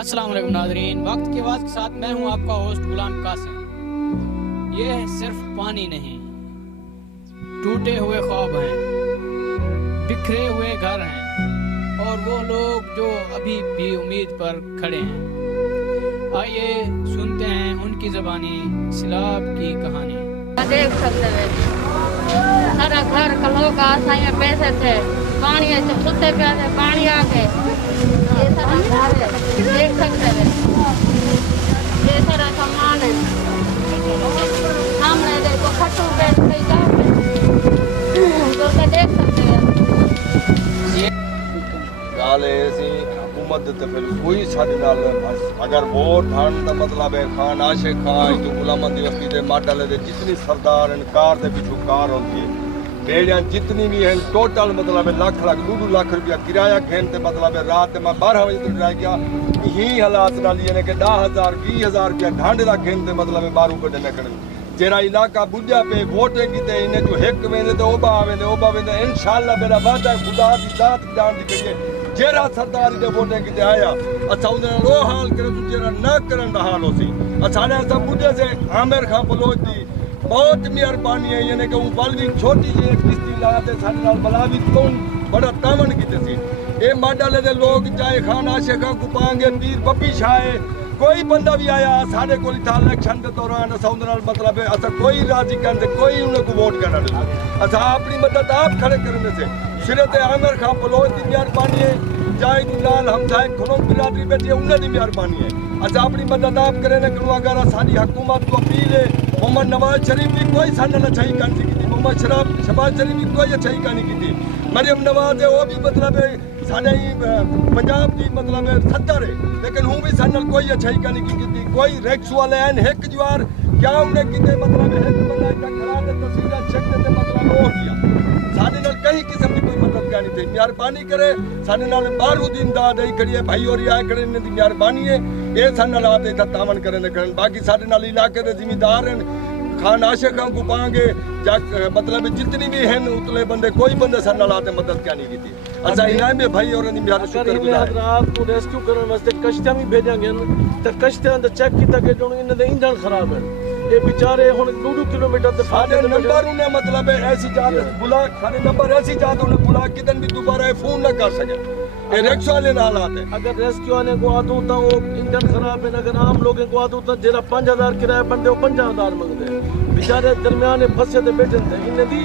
अस्सलाम वालेकुम नाज़रीन, वक्त की आवाज़ के साथ मैं हूं आपका होस्ट गुलाम कासिम। ये सिर्फ पानी नहीं, टूटे हुए ख्वाब हैं, बिखरे हुए घर हैं और वो लोग जो अभी भी उम्मीद पर खड़े हैं। आइए सुनते हैं उनकी ज़बानी सैलाब की कहानी। देख सकते हैं सारा घर का लोग आसाइयाँ पैसे थे, पानी सुते पे पानी आ गए। ये सारा घर है, देख सकते हैं, ये सारा सामान है। हमने देखो खट्टू पे तो देख सकते हैं। गल हुकूमत ते फिर कोई साडे नाल अगर वोट ठाण दा मतलब है खान आशिक खान तो गुलामन दी वस्ती दे माडल दे जितनी सरदार इन कार दे पिछू कार होंदी है बेड़ियां जितनी भी हैं टोटल मतलब है लाख लाख 2 लाख रुपया किराया घेन ते मतलब है रात में 12 बजे तक रह गया यही हालात नाल ये ने कि 10,000 20,000 रुपया ढांडे दा घेन ते मतलब है बारू कढे निकलण जेरा इलाका बुझा पे वोटे कीते इने जो एक वेंदे ते ओबा वेंदे इंशाअल्लाह मेरा वादा खुदा दी जात जान दी करिए जेरा सरदार दे वोटे कीते आया अच्छा उन लो हाल करे तो जेरा ना करन दा हाल होसी अच्छा ने सब बुझे से आमिर खान बलोच दी बहुत मेहरबानी है यानी कि बल भी छोटी जी एक किस्ती ला दे साडे नाल बला भी तो बड़ा तावन कीते सी ए माडल दे लोग चाहे खान आशिक गुपांगे पीर बब्बी शाहे कोई बंदा भी आया साढ़े को इलेक्शन के दौरान मतलब है असा कोई राजी करते कोई उनको वोट करना नहीं असा अपनी मदद आप खड़े करने से सिरत आमिर खान बलोच की मेहरबानी है जाए लाल हम जाए खनोम बिरादरी बैठी उन्हें की मेहरबानी है अच्छा अपनी मदद आप करें करूँ अगर सारी हुकूमत को अपील है मोहम्मद नवाज शरीफ भी कोई साढ़े अच्छाई कर नहीं की मोहम्मद शहबाज शरीफ भी कोई अच्छाई कर नहीं की मरियम नवाज है वो भी मतलब है साढ़े पंजाब की मतलब है सत्तर है लेकिन हूँ भी साढ़े कोई अच्छाई का नहीं की कोई रैक्स वाले हैं एक जवार क्या उन्हें कितने मतलब एक बंदा खड़ा दे तस्वीर चेक देते मतलब वो किया साढ़े नाल कई किस्म की कोई मदद करनी थी मेहरबानी करे साढ़े नाल बारूदीन दाद आई खड़ी है भाई और आए खड़े इन्हें दी मेहरबानी है ये साढ़े नाल आते तावन करें करन बाकी साढ़े नाल इलाके के जिम्मेदार हैं खान आशिक खान को पाएंगे मतलब जितनी भी हैं उतले बंदे कोई बंदे साढ़े नाल आते मदद क्या नहीं की अच्छा इनाम में भाई और मेरा शुक्र रात को रेस्क्यू करने वास्ते कश्तियां भी भेजेंगे तो कश्तियां तो चेक किया कि इन्हें दे इंजन खराब है ये बेचारे हुन 2 किलोमीटर ते सारे नंबर उन्हें मतलब है ऐसी जात बुला सारे नंबर ऐसी जात उन्हें बुला कितन भी दोबारा फोन न कर सके ये रिक्शा वाले नाल आते अगर रेस्क्यू वाले को आदू तो वो इंजन खराब है अगर आम लोगों को आदू तो जेरा 5,000 किराया बंदे 5,000 मंगते बेचारे दरमियान फंसे ते बैठे थे इन्हें दी